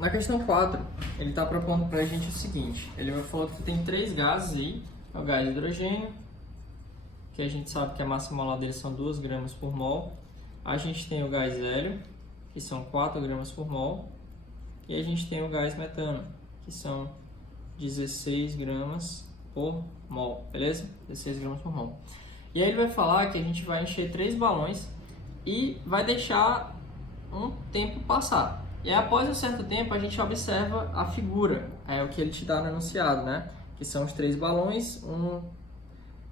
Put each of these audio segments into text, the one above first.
Na questão 4, ele está propondo para a gente o seguinte, ele vai falar que tem 3 gases aí, é o gás hidrogênio, que a gente sabe que a massa molar dele são 2 gramas por mol, a gente tem o gás hélio, que são 4 gramas por mol, e a gente tem o gás metano, que são 16 gramas por mol, beleza? 16 gramas por mol. E aí ele vai falar que a gente vai encher 3 balões e vai deixar um tempo passar. E aí, após um certo tempo, a gente observa a figura, é o que ele te dá no enunciado, né? Que são os 3 balões, um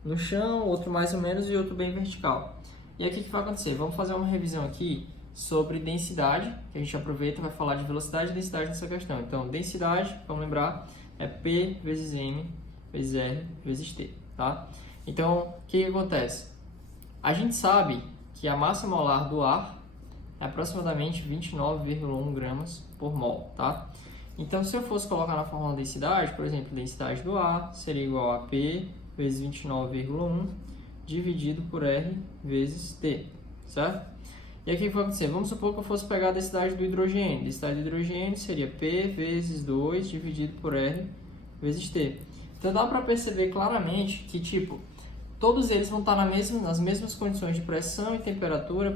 no chão, outro mais ou menos e outro bem vertical. E aí, o que vai acontecer? Vamos fazer uma revisão aqui sobre densidade, que a gente aproveita e vai falar de velocidade e densidade nessa questão. Então, densidade, vamos lembrar, é P vezes M vezes R vezes T, tá? Então, o que acontece? A gente sabe que a massa molar do ar é aproximadamente 29,1 gramas por mol, tá? Então, se eu fosse colocar na fórmula densidade, por exemplo, densidade do ar seria igual a P vezes 29,1 dividido por R vezes T, certo? E aqui o que vai acontecer? Vamos supor que eu fosse pegar a densidade do hidrogênio. A densidade do hidrogênio seria P vezes 2 dividido por R vezes T. Então, dá para perceber claramente que, tipo, todos eles vão estar nas mesmas condições de pressão e temperatura,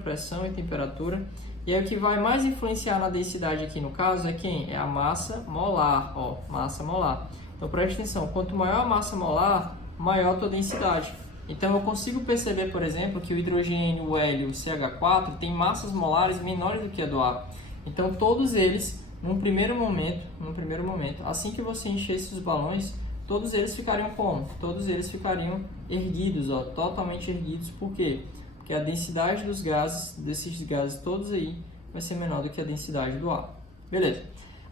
E aí o que vai mais influenciar na densidade aqui no caso é quem? É a massa molar, ó, massa molar. Então preste atenção, quanto maior a massa molar, maior a tua densidade. Então eu consigo perceber, por exemplo, que o hidrogênio, o hélio e o CH4 têm massas molares menores do que a do ar. Então todos eles, num primeiro momento, assim que você enchesse os balões, todos eles ficariam como? Todos eles ficariam erguidos, ó, totalmente erguidos. Por quê? Porque a densidade dos gases, desses gases todos aí, vai ser menor do que a densidade do ar. Beleza.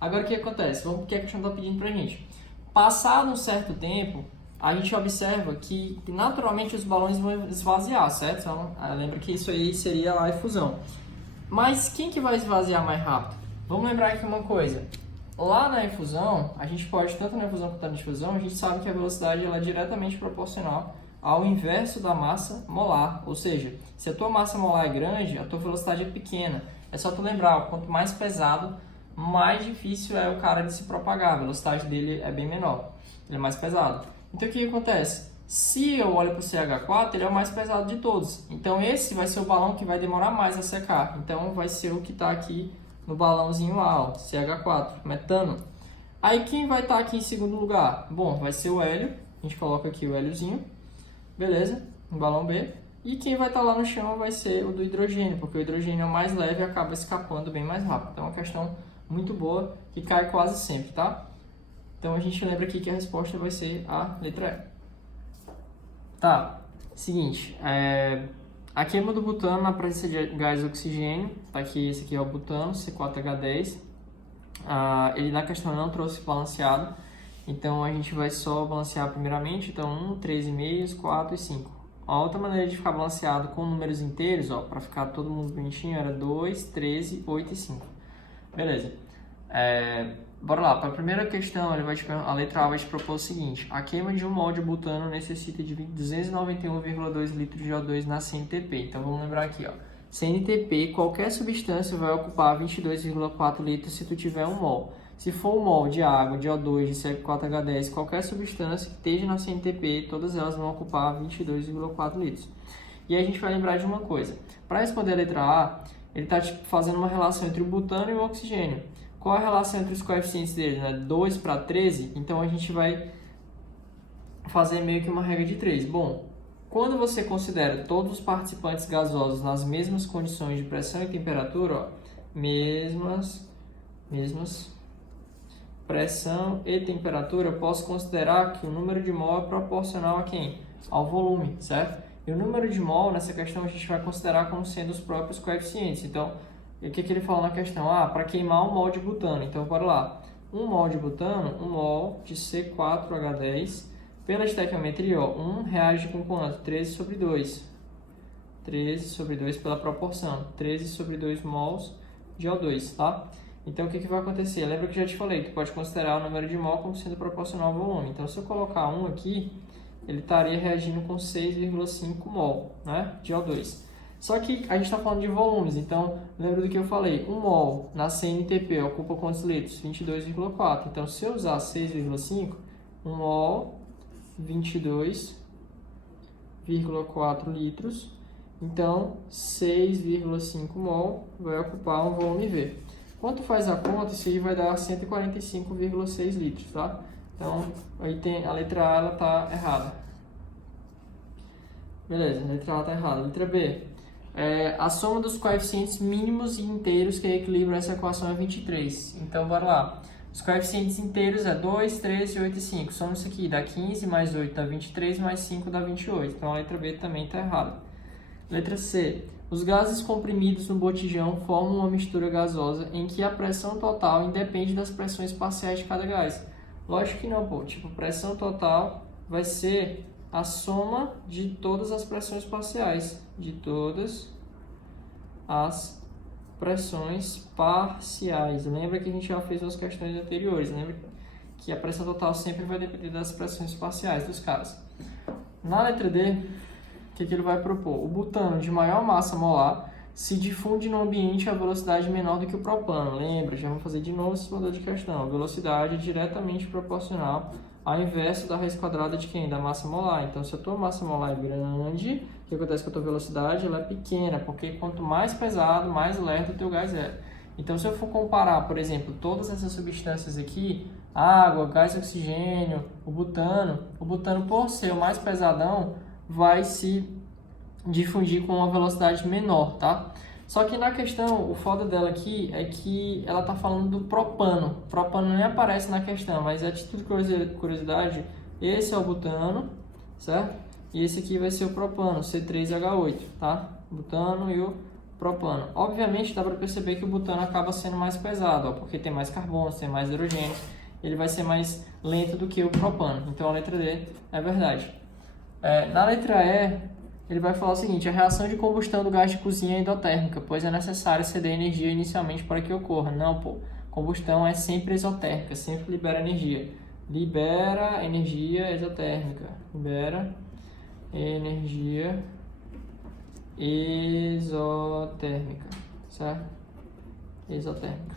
Agora o que acontece? Vamos para o que a questão está pedindo para a gente. Passado um certo tempo, a gente observa que naturalmente os balões vão esvaziar, certo? Então, lembra que isso aí seria a efusão. Mas quem que vai esvaziar mais rápido? Vamos lembrar aqui uma coisa. Lá na efusão, a gente pode, tanto na efusão quanto na difusão, a gente sabe que a velocidade ela é diretamente proporcional ao inverso da massa molar. Ou seja, se a tua massa molar é grande, a tua velocidade é pequena. É só tu lembrar, ó, quanto mais pesado, mais difícil é o cara de se propagar. A velocidade dele é bem menor, ele é mais pesado. Então o que acontece? Se eu olho para o CH4, ele é o mais pesado de todos. Então esse vai ser o balão que vai demorar mais a secar. Então vai ser o que está aqui no balãozinho A, ó, CH4, metano. Aí quem vai estar aqui em segundo lugar? Bom, vai ser o hélio. A gente coloca aqui o héliozinho. Beleza? No balão B. E quem vai estar lá no chão vai ser o do hidrogênio, porque o hidrogênio é o mais leve e acaba escapando bem mais rápido. Então é uma questão muito boa que cai quase sempre, tá? Então a gente lembra aqui que a resposta vai ser a letra E. Tá, seguinte, a queima do butano na presença de gás oxigênio, tá aqui, esse aqui é o butano, C4H10. Ele na questão não trouxe balanceado, então a gente vai só balancear primeiramente, então 1, 3,5, 4 e 5. A outra maneira de ficar balanceado com números inteiros, ó, para ficar todo mundo bonitinho, era 2, 13, 8 e 5. Beleza. Bora lá, para a primeira questão, a letra A vai te propor o seguinte: a queima de um mol de butano necessita de 291,2 litros de O2 na CNTP. Então vamos lembrar aqui, ó. CNTP, qualquer substância vai ocupar 22,4 litros se tu tiver um mol. Se for um mol de água, de O2, de CH4H10, qualquer substância que esteja na CNTP, todas elas vão ocupar 22,4 litros. E aí a gente vai lembrar de uma coisa. Para responder a letra A, ele está fazendo uma relação entre o butano e o oxigênio. Qual a relação entre os coeficientes dele? Né? 2 para 13, então a gente vai fazer meio que uma regra de 3. Bom, quando você considera todos os participantes gasosos nas mesmas condições de pressão e temperatura, ó, mesmas pressão e temperatura, eu posso considerar que o número de mol é proporcional a quem? Ao volume, certo? E o número de mol, nessa questão, a gente vai considerar como sendo os próprios coeficientes. Então, o que ele falou na questão? Para queimar um mol de butano. Então, bora lá. Um mol de butano, um mol de C4H10, pela estequiometria, ó, 1 reage com quanto? 13 sobre 2. 13 sobre 2 pela proporção. 13 sobre 2 mols de O2, tá? Então, o que vai acontecer? Lembra que eu já te falei, tu pode considerar o número de mol como sendo proporcional ao volume. Então, se eu colocar 1 aqui, ele estaria reagindo com 6,5 mol, né, de O2. Só que a gente está falando de volumes, então lembra do que eu falei, 1 mol na CNTP ocupa quantos litros? 22,4. Então se eu usar 6,5, 1 mol, 22,4 litros. Então 6,5 mol vai ocupar um volume V. Quando faz a conta, isso aí vai dar 145,6 litros, tá? Então aí tem a letra A, ela tá errada. Beleza, a letra A tá errada. Letra B. A soma dos coeficientes mínimos e inteiros que equilibram essa equação é 23. Então, bora lá. Os coeficientes inteiros é 2, 13, 8 e 5. Soma isso aqui, dá 15, mais 8 dá 23, mais 5 dá 28. Então, a letra B também está errada. Letra C. Os gases comprimidos no botijão formam uma mistura gasosa em que a pressão total independe das pressões parciais de cada gás. Lógico que não, pô. Tipo, pressão total vai ser a soma de todas as pressões parciais. De todas as pressões parciais. Lembra que a gente já fez umas questões anteriores. Lembra que a pressão total sempre vai depender das pressões parciais dos caras. Na letra D, o que ele vai propor? O butano de maior massa molar se difunde no ambiente a velocidade menor do que o propano. Lembra? Já vamos fazer de novo esse modelo de questão. A velocidade é diretamente proporcional ao inverso da raiz quadrada de quem? Da massa molar. Então, se a tua massa molar é grande, o que acontece com a tua velocidade? Ela é pequena, porque quanto mais pesado, mais lento o teu gás é. Então, se eu for comparar, por exemplo, todas essas substâncias aqui, água, gás oxigênio, o butano por ser o mais pesadão, vai se difundir com uma velocidade menor, tá? Só que na questão, o foda dela aqui é que ela tá falando do propano. O propano nem aparece na questão, mas a título de curiosidade, esse é o butano, certo? E esse aqui vai ser o propano, C3H8, tá? Butano e o propano. Obviamente dá para perceber que o butano acaba sendo mais pesado, ó, porque tem mais carbono, tem mais hidrogênio, ele vai ser mais lento do que o propano. Então a letra D é verdade. Na letra E, ele vai falar o seguinte: a reação de combustão do gás de cozinha é endotérmica, pois é necessário ceder energia inicialmente para que ocorra. Não, pô. Combustão é sempre exotérmica, sempre libera energia. Libera energia exotérmica. Libera energia exotérmica, certo? Exotérmica.